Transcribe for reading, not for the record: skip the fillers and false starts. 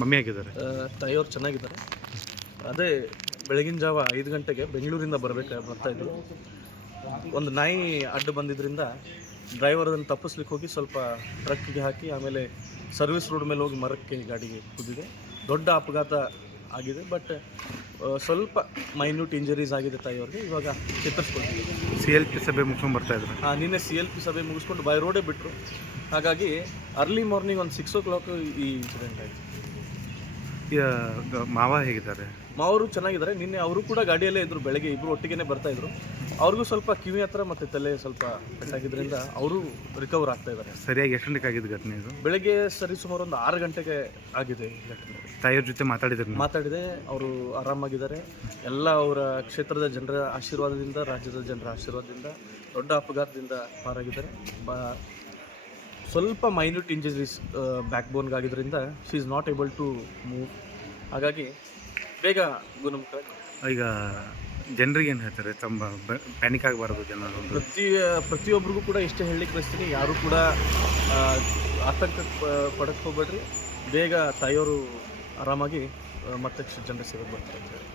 Mummy ಆಗಿದ್ದಾರೆ. ತಾಯಿಯವ್ರು ಚೆನ್ನಾಗಿದ್ದಾರೆ. ಅದೇ ಬೆಳಗಿನ ಜಾವ 5 ಗಂಟೆಗೆ ಬೆಂಗಳೂರಿಂದ ಬರ್ತಾಯಿದ್ರು. ಒಂದು ನಾಯಿ ಅಡ್ಡ ಬಂದಿದ್ದರಿಂದ ಡ್ರೈವರ್ ಅದನ್ನು ತಪ್ಪಿಸ್ಲಿಕ್ಕೆ ಹೋಗಿ ಸ್ವಲ್ಪ ಟ್ರಕ್ಕಿಗೆ ಹಾಕಿ ಆಮೇಲೆ ಸರ್ವಿಸ್ ರೋಡ್ ಮೇಲೆ ಹೋಗಿ ಮರಕ್ಕೆ ಗಾಡಿಗೆ ಕುದ್ದಿದೆ. ದೊಡ್ಡ ಅಪಘಾತ ಆಗಿದೆ. ಬಟ್ ಸ್ವಲ್ಪ ಮೈನ್ಯೂಟ್ ಇಂಜರೀಸ್ ಆಗಿದೆ ತಾಯಿಯವ್ರಿಗೆ. ಇವಾಗ ಚೇತರಿಸ್ಕೊಳ್ತೀವಿ. CLP ಸಭೆ ಮುಗಿಸ್ಕೊಂಡು ಬರ್ತಾಯಿದ್ರು. ನಿನ್ನೆ CLP ಸಭೆ ಮುಗಿಸ್ಕೊಂಡು ಬೈ ರೋಡೇ ಬಿಟ್ಟರು. ಹಾಗಾಗಿ ಅರ್ಲಿ ಮಾರ್ನಿಂಗ್ ಒಂದು 6 o'clock ಈ ಇನ್ಸಿಡೆಂಟ್ ಆಯಿತು. ಮಾವ ಹೇಗಿದ್ದಾರೆ? ಮಾವರು ಚೆನ್ನಾಗಿದ್ದಾರೆ. ನಿನ್ನೆ ಅವರು ಕೂಡ ಗಾಡಿಯಲ್ಲೇ ಇದ್ದರು. ಬೆಳಗ್ಗೆ ಇಬ್ಬರು ಒಟ್ಟಿಗೆ ಬರ್ತಾಯಿದ್ರು. ಅವ್ರಿಗೂ ಸ್ವಲ್ಪ ಕಿವಿ ಹತ್ರ ಮತ್ತು ತಲೆ ಸ್ವಲ್ಪ ಪೆಟ್ಟಾಗಿದ್ದರಿಂದ ಅವರು ರಿಕವರ್ ಆಗ್ತಾ ಇದ್ದಾರೆ. ಸರಿಯಾಗಿ ಎಷ್ಟು ಗಂಟೆಗೆ ಆಗಿದ್ದು ಘಟನೆ ಇದು? ಬೆಳಗ್ಗೆ ಸುಮಾರು ಒಂದು 6 ಗಂಟೆಗೆ ಆಗಿದೆ ಈ ಘಟನೆ. ತಾಯಿಯವ್ರ ಜೊತೆ ಮಾತಾಡಿದೆ. ಅವರು ಆರಾಮಾಗಿದ್ದಾರೆ. ಎಲ್ಲ ಅವರ ಕ್ಷೇತ್ರದ ಜನರ ಆಶೀರ್ವಾದದಿಂದ, ರಾಜ್ಯದ ಜನರ ಆಶೀರ್ವಾದದಿಂದ ದೊಡ್ಡ ಅಪಘಾತದಿಂದ ಪಾರಾಗಿದ್ದಾರೆ. ಸ್ವಲ್ಪ ಮೈನ್ಯೂಟ್ ಇಂಜರೀಸ್ ಬ್ಯಾಕ್ ಬೋನ್ಗೆ ಆಗಿದ್ದರಿಂದ she is not able to move. ಹಾಗಾಗಿ ಬೇಗ ಗುಣಮುಖ. ಈಗ ಜನರಿಗೆ ಏನು ಹೇಳ್ತಾರೆ? ತಮ್ಮ ಪ್ಯಾನಿಕ್ ಆಗಬಾರದು ಜನರು. ಪ್ರತಿಯೊಬ್ಬರಿಗೂ ಕೂಡ ಇಷ್ಟೇ ಹೇಳಲಿಕ್ಕೆ ಬಯಸ್ತೀನಿ, ಯಾರೂ ಕೂಡ ಆತಂಕ ಪಡಕ್ಕೆ ಹೋಗ್ಬೇಡ್ರಿ. ಬೇಗ ತಾಯಿಯವರು ಆರಾಮಾಗಿ ಮತ್ತೆ ಜನರ ಸೇವೆಗೆ ಬರ್ತಾರೆ ಅಂತ ಹೇಳಿ.